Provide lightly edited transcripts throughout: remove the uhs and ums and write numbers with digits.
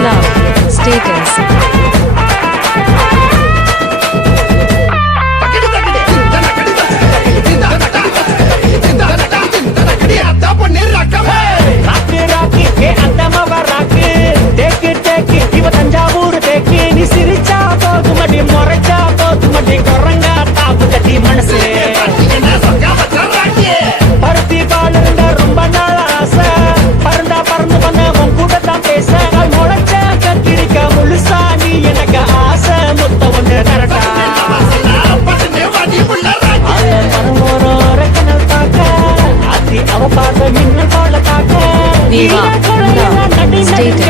love, status. Viva, love, status.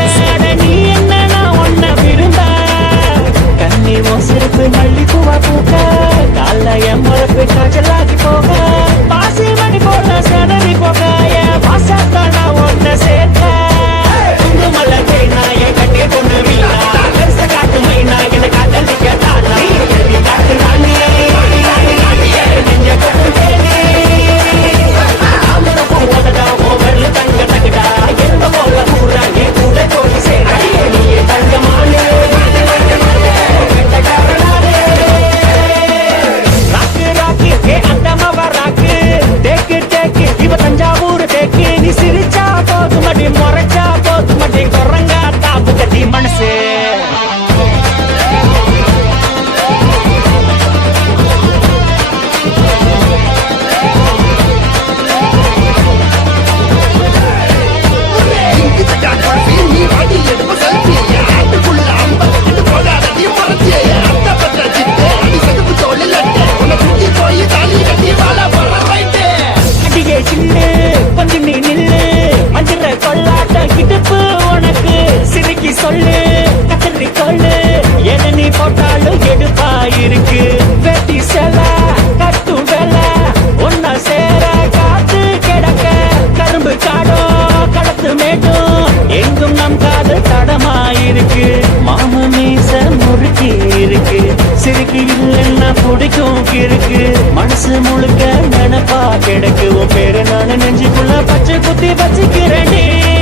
சொல்லு கத்தரி கொள்ளு என நீ போட்டாலும் எடுப்பாயிருக்கு வெட்டி செல கட்டு வேலை ஒன்னா சேர காத்து கிடக்க கரும்பு காடோ கடத்து மேட்டும் எங்கும் நம் காதல் தடமாயிருக்கு மாம மீச முறுக்கி இருக்கு சிறுக்கி இல்லைன்னா பிடிக்கும் இருக்கு மனசு முழுக்க நினைப்பா கிடக்கு உன் பேரு நானு நெஞ்சுக்குள்ள பச்சை குத்தி வச்சுக்கிறேன்